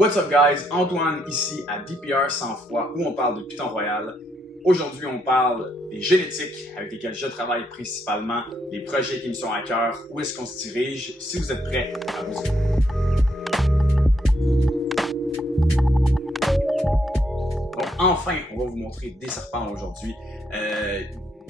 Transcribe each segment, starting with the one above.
What's up guys, Antoine ici à DPR 100 fois où on parle de Python Royal. Aujourd'hui on parle des génétiques avec lesquelles je travaille principalement, les projets qui me sont à cœur, où est-ce qu'on se dirige. Si vous êtes prêts, à vous écouter. Donc enfin, on va vous montrer des serpents aujourd'hui.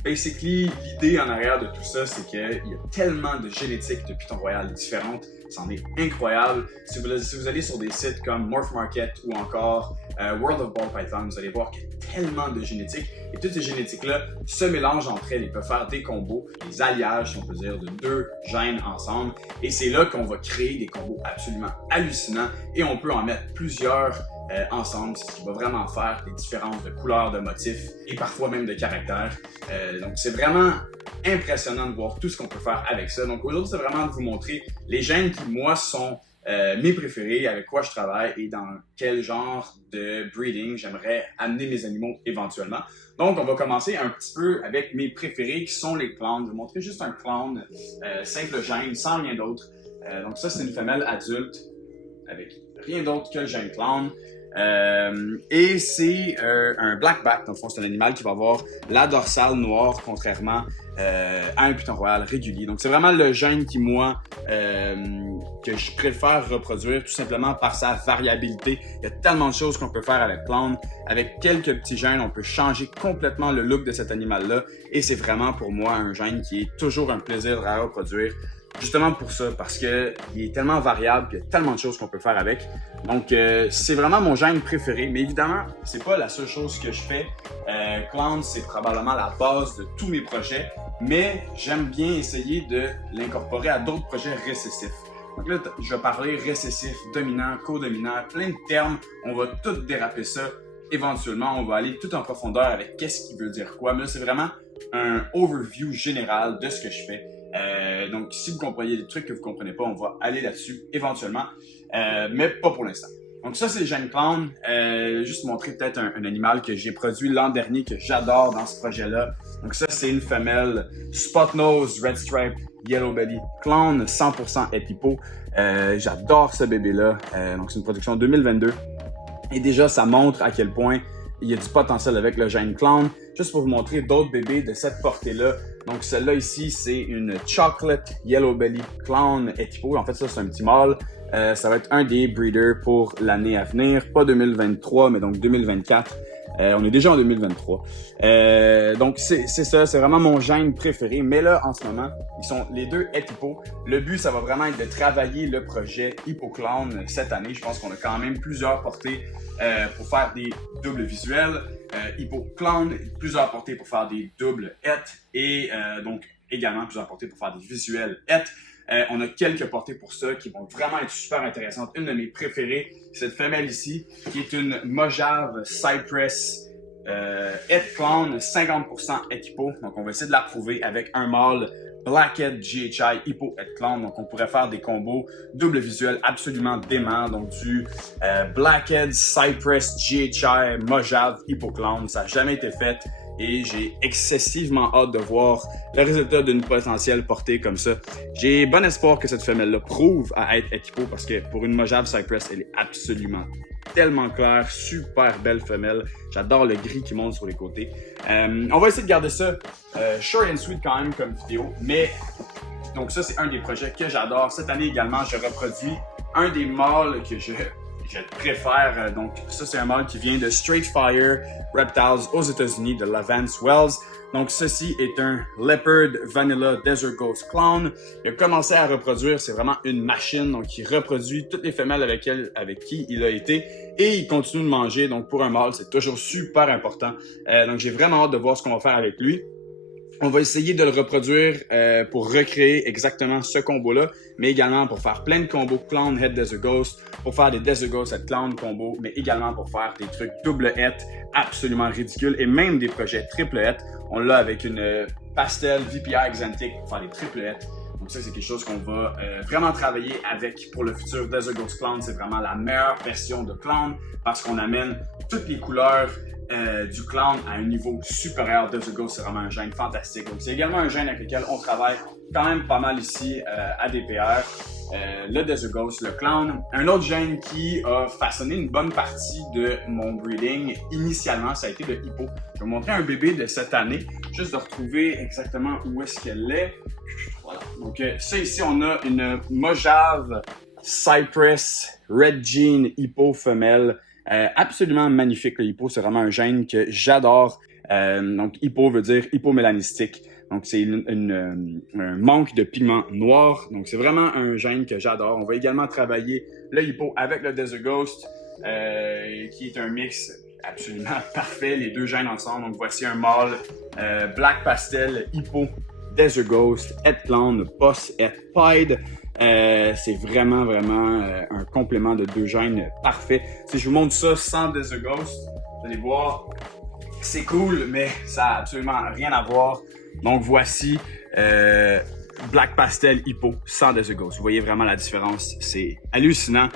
Basically, l'idée en arrière de tout ça, c'est qu'il y a tellement de génétiques de Python Royal différentes, c'en est incroyable. Si vous allez sur des sites comme Morph Market ou encore World of Ball Python, vous allez voir qu'il y a tellement de génétiques et toutes ces génétiques-là se mélangent entre elles et peuvent faire des combos, des alliages, si on peut dire, de deux gènes ensemble. Et c'est là qu'on va créer des combos absolument hallucinants et on peut en mettre plusieurs ensemble, c'est ce qui va vraiment faire des différences de couleurs, de motifs et parfois même de caractères. Donc c'est vraiment impressionnant de voir tout ce qu'on peut faire avec ça. Donc aujourd'hui, c'est vraiment de vous montrer les gènes qui, moi, sont mes préférés, avec quoi je travaille et dans quel genre de breeding j'aimerais amener mes animaux éventuellement. Donc on va commencer un petit peu avec mes préférés qui sont les clowns. Je vais vous montrer juste un clown simple gène, sans rien d'autre. Donc ça, c'est une femelle adulte avec rien d'autre que le gène clown. Et c'est un blackback, dans le fond, c'est un animal qui va avoir la dorsale noire, contrairement à un Python Royal régulier. Donc c'est vraiment le gène qui, moi, que je préfère reproduire, tout simplement par sa variabilité. Il y a tellement de choses qu'on peut faire avec clown. Avec quelques petits gènes, on peut changer complètement le look de cet animal-là. Et c'est vraiment, pour moi, un gène qui est toujours un plaisir à reproduire. Justement pour ça, parce que il est tellement variable, qu'il y a tellement de choses qu'on peut faire avec. Donc, c'est vraiment mon gène préféré. Mais évidemment, c'est pas la seule chose que je fais. Clown, c'est probablement la base de tous mes projets. Mais j'aime bien essayer de l'incorporer à d'autres projets récessifs. Donc là, je vais parler récessif, dominant, codominant, plein de termes. On va tout déraper ça. Éventuellement, on va aller tout en profondeur avec qu'est-ce qui veut dire quoi. Mais là, c'est vraiment un overview général de ce que je fais. Donc, si vous comprenez des trucs que vous comprenez pas, on va aller là-dessus éventuellement, mais pas pour l'instant. Donc ça, c'est le gène clown. Juste montrer peut-être un animal que j'ai produit l'an dernier, que j'adore dans ce projet-là. Donc ça, c'est une femelle Spot Nose, Red Stripe, Yellow Belly, clown 100% Epipo. J'adore ce bébé-là. Donc c'est une production 2022. Et déjà, ça montre à quel point il y a du potentiel avec le gène clown. Juste pour vous montrer d'autres bébés de cette portée-là. Donc celle-là ici, c'est une Chocolate Yellow Belly Clown Equipo. En fait, ça, c'est un petit mâle. Ça va être un des breeders pour l'année à venir. Pas 2023, mais donc 2024. On est déjà en 2023. Donc c'est ça, c'est vraiment mon gène préféré. Mais là, en ce moment, ils sont les deux Equipo. Le but, ça va vraiment être de travailler le projet HippoClown cette année. Je pense qu'on a quand même plusieurs portées pour faire des doubles visuels. HippoClown, plusieurs portées pour faire des doubles et donc également plusieurs portées pour faire des visuels on a quelques portées pour ça qui vont vraiment être super intéressantes. Une de mes préférées, cette femelle ici, qui est une Mojave Cypress Clown 50% Equipo. Donc on va essayer de la prouver avec un mâle Blackhead GHI Hippo Clown. Donc on pourrait faire des combos double visuel absolument dément. Donc du Blackhead Cypress GHI Mojave Hippo Clown. Ça n'a jamais été fait. Et j'ai excessivement hâte de voir le résultat d'une potentielle portée comme ça. J'ai bon espoir que cette femelle-là prouve à être Equipo parce que pour une Mojave Cypress, elle est absolument tellement claire, super belle femelle. J'adore le gris qui monte sur les côtés. On va essayer de garder ça short and sweet quand même comme vidéo, mais donc ça, c'est un des projets que j'adore. Cette année également, je reproduis un des mâles que je préfère. Donc ça, c'est un mâle qui vient de Straight Fire Reptiles aux États-Unis, de Lavance Wells. Donc ceci est un Leopard Vanilla Desert Ghost Clown. Il a commencé à reproduire, c'est vraiment une machine. Donc il reproduit toutes les femelles avec qui il a été et il continue de manger. Donc pour un mâle, c'est toujours super important. Donc j'ai vraiment hâte de voir ce qu'on va faire avec lui. On va essayer de le reproduire pour recréer exactement ce combo-là, mais également pour faire plein de combos Clown Head Desert Ghost, pour faire des Desert Ghost Head Clown combo, mais également pour faire des trucs double head absolument ridicules et même des projets triple head. On l'a avec une Pastel VPI Exantic pour faire des triple head. Donc ça, c'est quelque chose qu'on va vraiment travailler avec pour le futur Desert Ghost Clown. C'est vraiment la meilleure version de Clown parce qu'on amène toutes les couleurs du clown à un niveau supérieur. Desert Ghost, c'est vraiment un gène fantastique. Donc, c'est également un gène avec lequel on travaille quand même pas mal ici à DPR. Le Desert Ghost, le clown. Un autre gène qui a façonné une bonne partie de mon breeding initialement, ça a été le hippo. Je vais vous montrer un bébé de cette année, juste de retrouver exactement où est-ce qu'elle est. Voilà. Donc ça ici, on a une Mojave Cypress Red Jean hippo femelle. Absolument magnifique le hippo, c'est vraiment un gène que j'adore. Donc hippo veut dire hypomélanistique. Donc, c'est un manque de pigment noir. Donc, c'est vraiment un gène que j'adore. On va également travailler le hippo avec le Desert Ghost, qui est un mix absolument parfait, les deux gènes ensemble. Donc, voici un mâle Black Pastel, hippo, Desert Ghost, et clown, boss et pied. C'est vraiment un complément de deux gènes parfait. Si je vous montre ça sans Desert Ghost, vous allez voir, c'est cool, mais ça n'a absolument rien à voir. Donc voici Black Pastel Hippo sans Desert Ghost. Vous voyez vraiment la différence, c'est hallucinant.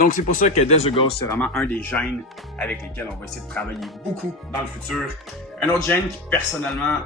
Donc c'est pour ça que Desert Ghost, c'est vraiment un des gènes avec lesquels on va essayer de travailler beaucoup dans le futur. Un autre gène qui personnellement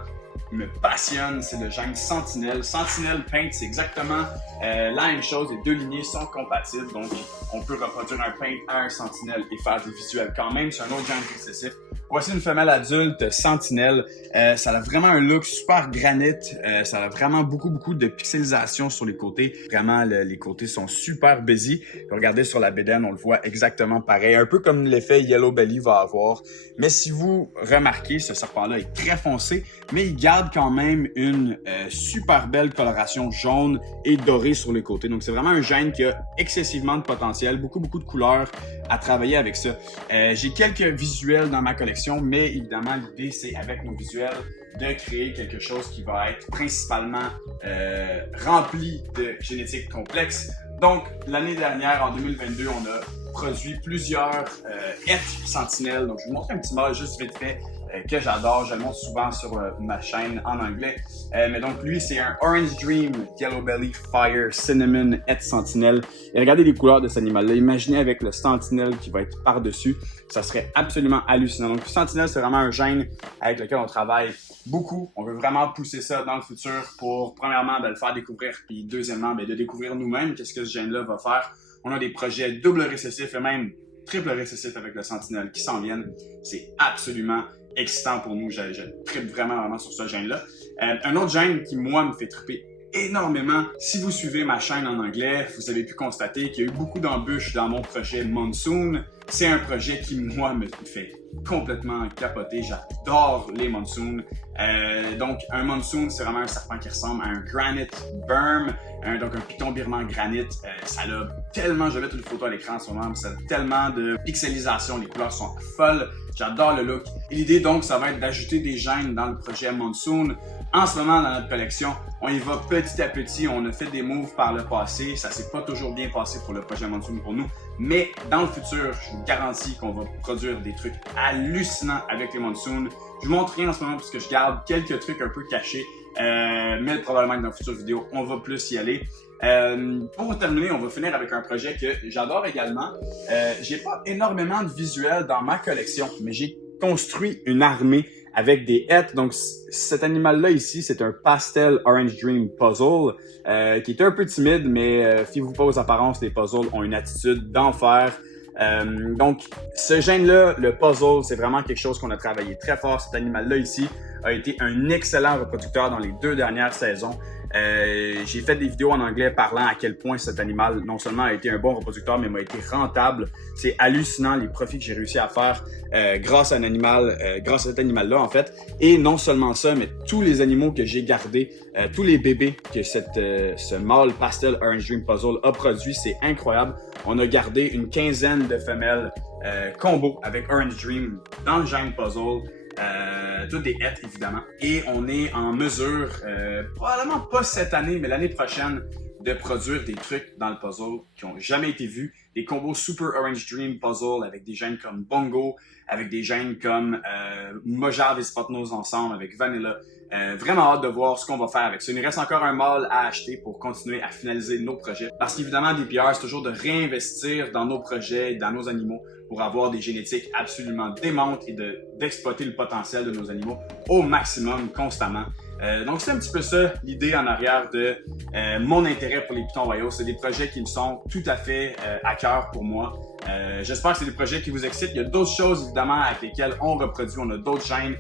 me passionne, c'est le gène Sentinelle. Sentinelle Paint, c'est exactement la même chose. Les deux lignées sont compatibles, donc on peut reproduire un Paint à un Sentinelle et faire des visuels quand même. C'est un autre gène récessif. Voici une femelle adulte Sentinelle. Ça a vraiment un look super granite. Ça a vraiment beaucoup de pixelisation sur les côtés. Vraiment, les côtés sont super busy. Regardez sur la bédaine, on le voit exactement pareil. Un peu comme l'effet Yellow Belly va avoir. Mais si vous remarquez, ce serpent-là est très foncé, mais il garde quand même une super belle coloration jaune et dorée sur les côtés. Donc, c'est vraiment un gène qui a excessivement de potentiel, beaucoup de couleurs à travailler avec ça. J'ai quelques visuels dans ma collection, mais évidemment, l'idée, c'est avec nos visuels de créer quelque chose qui va être principalement rempli de génétique complexe. Donc, l'année dernière, en 2022, on a produit plusieurs Sentinelles. Donc, je vais vous montrer un petit mâle juste vite fait que j'adore. Je le montre souvent sur ma chaîne en anglais. Mais donc, lui, c'est un Orange Dream Yellow Belly Fire Cinnamon Sentinelle. Et regardez les couleurs de cet animal-là. Imaginez avec le Sentinelle qui va être par-dessus. Ça serait absolument hallucinant. Donc, Sentinelle, c'est vraiment un gène avec lequel on travaille beaucoup. On veut vraiment pousser ça dans le futur pour, premièrement, le faire découvrir, puis deuxièmement, de découvrir nous-mêmes qu'est-ce que ce gène-là va faire. On a des projets double récessifs et même triple récessifs avec le Sentinelle qui s'en viennent. C'est absolument excitant pour nous. Je trippe vraiment sur ce gène-là. Un autre gène qui, moi, me fait tripper énormément. Si vous suivez ma chaîne en anglais, vous avez pu constater qu'il y a eu beaucoup d'embûches dans mon projet Monsoon. C'est un projet qui, moi, me fait complètement capoter. J'adore les Monsoons. Donc, un Monsoon, c'est vraiment un serpent qui ressemble à un Granite Burm, donc un python birman granite. Ça a tellement, je vais mettre une photo à l'écran en ce moment, ça a tellement de pixelisation, les couleurs sont folles. J'adore le look. Et l'idée, donc, ça va être d'ajouter des gènes dans le projet Monsoon. En ce moment, dans notre collection, on y va petit à petit. On a fait des moves par le passé. Ça s'est pas toujours bien passé pour le projet Monsoon pour nous. Mais dans le futur, je vous garantis qu'on va produire des trucs hallucinants avec les Monsoon. Je vous montre rien en ce moment parce que je garde quelques trucs un peu cachés. Mais probablement que dans une future vidéo, on va plus y aller. Pour terminer, on va finir avec un projet que j'adore également. J'ai pas énormément de visuels dans ma collection, mais j'ai construit une armée avec des hêtres. Donc, cet animal-là ici, c'est un Pastel Orange Dream Puzzle qui est un peu timide, mais fiez-vous pas aux apparences, les puzzles ont une attitude d'enfer. Donc, ce gène-là, le puzzle, c'est vraiment quelque chose qu'on a travaillé très fort. Cet animal-là ici a été un excellent reproducteur dans les 2 dernières saisons. J'ai fait des vidéos en anglais parlant à quel point cet animal non seulement a été un bon reproducteur, mais m'a été rentable. C'est hallucinant les profits que j'ai réussi à faire grâce à grâce à cet animal-là en fait. Et non seulement ça, mais tous les animaux que j'ai gardés, tous les bébés que ce mâle Pastel Orange Dream Puzzle a produit, c'est incroyable. On a gardé une quinzaine de femelles combo avec Orange Dream dans le gène puzzle. Toutes des hêtres évidemment. Et on est en mesure, probablement pas cette année, mais l'année prochaine, de produire des trucs dans le puzzle qui n'ont jamais été vus. des combos Super Orange Dream Puzzle avec des gènes comme Bongo, avec des gènes comme Mojave et Spotnose ensemble, avec Vanilla. Vraiment hâte de voir ce qu'on va faire avec ça. Il nous reste encore un mâle à acheter pour continuer à finaliser nos projets. Parce qu'évidemment, DPR, c'est toujours de réinvestir dans nos projets, dans nos animaux, pour avoir des génétiques absolument démentes et d'exploiter le potentiel de nos animaux au maximum, constamment. Donc c'est un petit peu ça l'idée en arrière de mon intérêt pour les pitons royaux. C'est des projets qui me sont tout à fait à cœur pour moi. J'espère que c'est des projets qui vous excitent. Il y a d'autres choses évidemment avec lesquelles on reproduit. On a d'autres gènes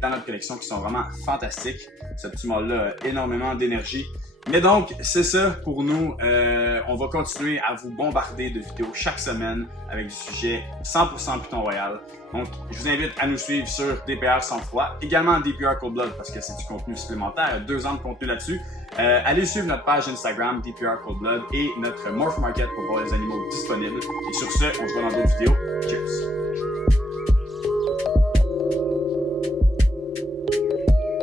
dans notre collection qui sont vraiment fantastiques. Ce petit mâle-là a énormément d'énergie. Mais donc, c'est ça pour nous. On va continuer à vous bombarder de vidéos chaque semaine avec du sujet 100% Python Royal. Donc, je vous invite à nous suivre sur DPR sans froid, également DPR Cold Blood parce que c'est du contenu supplémentaire, 2 ans de contenu là-dessus. Allez suivre notre page Instagram DPR Cold Blood et notre Morph Market pour voir les animaux disponibles. Et sur ce, on se voit dans d'autres vidéos. Cheers!